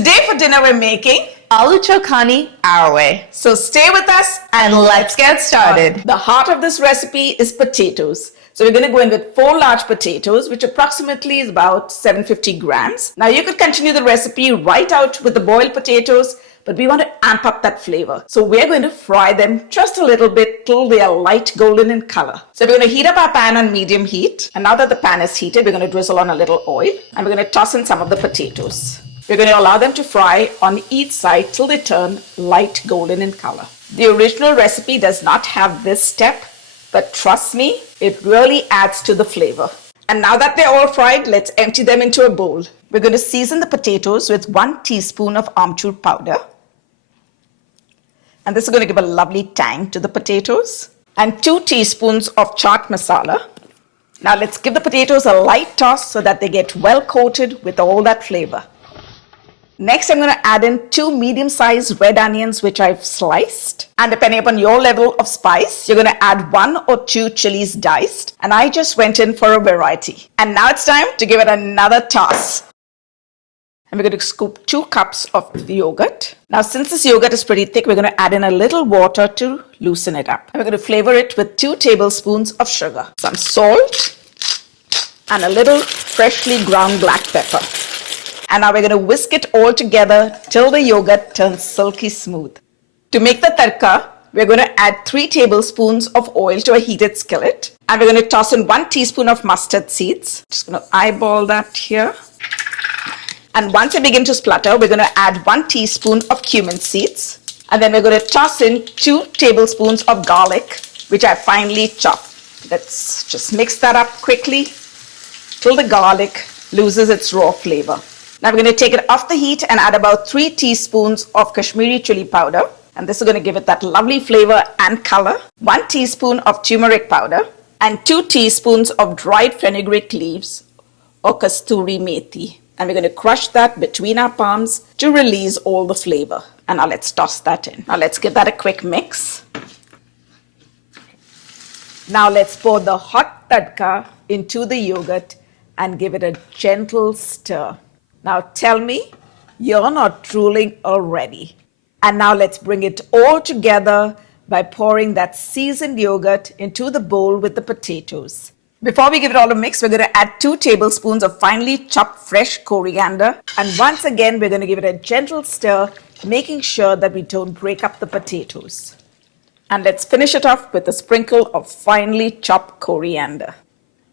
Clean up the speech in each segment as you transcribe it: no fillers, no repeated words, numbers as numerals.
Today for dinner we're making Aloo Chukauni our way. So stay with us And let's get started. The heart of this recipe is potatoes. So we're going to go in with 4 large potatoes, which approximately is about 750 grams. Now you could continue the recipe right out with the boiled potatoes, but we want to amp up that flavor. So we're going to fry them just a little bit till they are light golden in color. So we're going to heat up our pan on medium heat. And now that the pan is heated, we're going to drizzle on a little oil and we're going to toss in some of the potatoes. We're going to allow them to fry on each side till they turn light golden in color. The original recipe does not have this step, but trust me, it really adds to the flavor. And now that they're all fried, let's empty them into a bowl. We're going to season the potatoes with 1 teaspoon of amchoor powder. And this is going to give a lovely tang to the potatoes. And 2 teaspoons of chaat masala. Now let's give the potatoes a light toss so that they get well coated with all that flavor. Next, I'm going to add in 2 medium-sized red onions, which I've sliced. And depending upon your level of spice, you're going to add 1 or 2 chilies diced. And I just went in for a variety. And now it's time to give it another toss. And we're going to scoop 2 cups of the yogurt. Now, since this yogurt is pretty thick, we're going to add in a little water to loosen it up. And we're going to flavor it with 2 tablespoons of sugar, some salt, and a little freshly ground black pepper. And now we're going to whisk it all together till the yogurt turns silky smooth. To make the tadka, we're going to add 3 tablespoons of oil to a heated skillet. And we're going to toss in 1 teaspoon of mustard seeds. Just going to eyeball that here. And once they begin to splutter, we're going to add 1 teaspoon of cumin seeds. And then we're going to toss in 2 tablespoons of garlic, which I finely chopped. Let's just mix that up quickly till the garlic loses its raw flavor. Now we're going to take it off the heat and add about 3 teaspoons of Kashmiri chili powder. And this is going to give it that lovely flavor and color. 1 teaspoon of turmeric powder and 2 teaspoons of dried fenugreek leaves or kasturi methi. And we're going to crush that between our palms to release all the flavor. And now let's toss that in. Now let's give that a quick mix. Now let's pour the hot tadka into the yogurt and give it a gentle stir. Now tell me, you're not drooling already. And now let's bring it all together by pouring that seasoned yogurt into the bowl with the potatoes. Before we give it all a mix, we're going to add 2 tablespoons of finely chopped fresh coriander. And once again, we're going to give it a gentle stir, making sure that we don't break up the potatoes. And let's finish it off with a sprinkle of finely chopped coriander.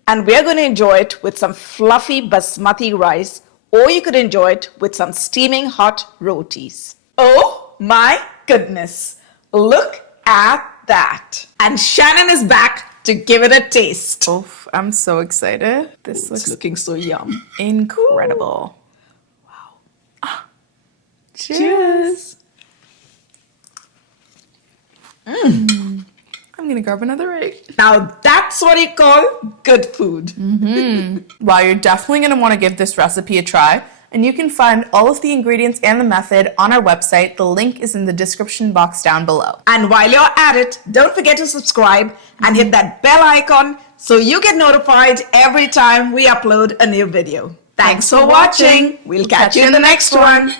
And we're going to enjoy it with some fluffy basmati rice, or you could enjoy it with some steaming hot rotis. Oh my goodness, look at that. And Shannon is back to give it a taste. Oof, I'm so excited. This looks looking so yum. incredible. Ooh. Wow. Ah. Cheers. I'm going to grab another egg. Now that's what you call good food. Well, you're definitely going to want to give this recipe a try. And you can find all of the ingredients and the method on our website. The link is in the description box down below. And while you're at it, don't forget to subscribe and hit that bell icon so you get notified every time we upload a new video. Thanks for watching. We'll catch you in the next one.